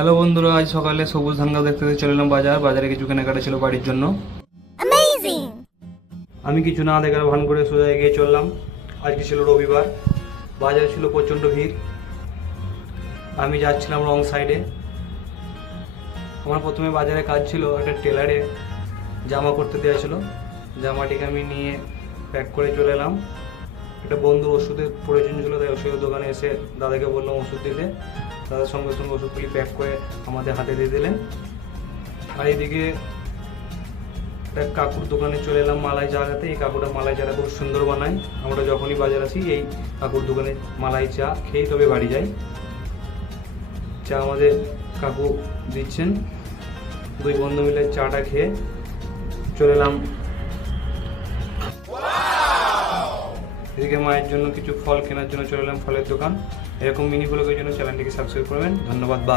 Hello বন্ধুরা, আজ সকালে সবুজ ধান গাছ দেখতে চলে এলাম বাজারে কিছু কেনাকাটা ছিল বাড়ির জন্য। আমি কিছু না দেখার ভান করে সোজা এগিয়ে চললাম। আজকে ছিল রবিবার, বাজারে ছিল প্রচণ্ড ভিড়। আমি যাচ্ছিলাম রং সাইডে। আমার প্রথমে বাজারে কাজ ছিল, একটা টেলারে জামা করতে দেওয়া ছিল। জামাটিকে আমি নিয়ে প্যাক করে চলে এলাম। একটা বন্ধুর ওষুধের প্রয়োজন ছিল, তাই ওষুধের দোকানে এসে দাদাকে বললাম ওষুধ দিতে। দাদার সঙ্গে সঙ্গে ওষুধগুলি প্যাক করে আমাদের হাতে দিয়ে দিলেন। আর এইদিকে একটা কাকুর দোকানে চলে এলাম মালাই চাটাতে। এই কাকুটা মালাই চাটা খুব সুন্দর বানায়। আমরা যখনই বাজার আসি এই কাকুর দোকানে মালাই চা খেয়েই তবে বাড়ি যাই। চা আমাদের কাকু দিচ্ছেন। দুই বন্ধু মিলে চাটা খেয়ে চলে এলাম। এদিকে মায়ের জন্য কিছু ফল কেনার জন্য চলে এলাম ফলের দোকান। এরকম মিনি ব্লগের জন্য চ্যানেলটিকে সাবস্ক্রাইব করবেন। ধন্যবাদ।